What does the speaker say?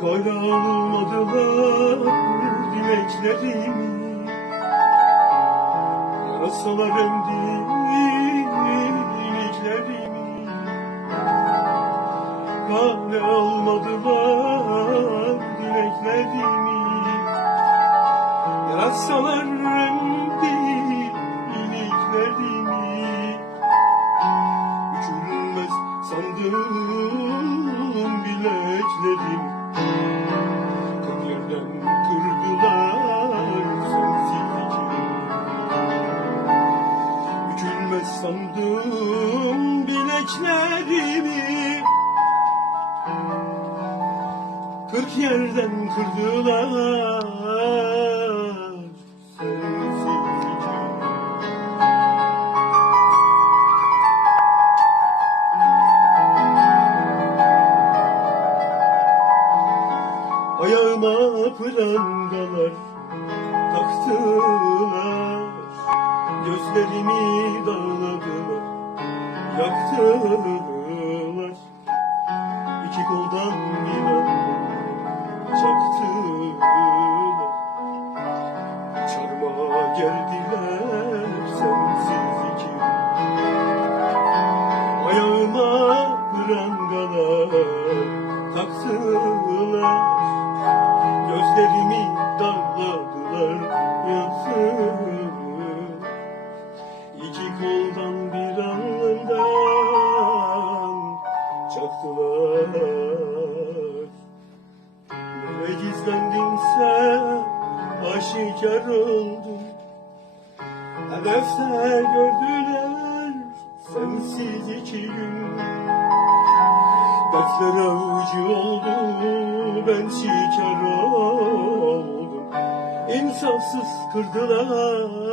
Hala almadılar dileklerimi Yarasalar emdi iliklerimi Hala almadılar dileklerimi Yarasalar emdi iliklerimi Uçurulmaz sandığım bileklerim bileklerimi Kırk yerden kırdılar. Ayağıma prangalar taktılar Gözlerimi Yaktılar İki koldan anda çaktılar Çarmıha geldiler sensiz iki. Ayağıma prangalar taktılar Gözlerimi darladılar yansın çaktılar. Nereye gizlendin sen? Aşikar oldun. Hedefte gördüler. Sensiz iki gün. Dertler avcı oldu. Ben şikar oldum. İnsafsız kırdılar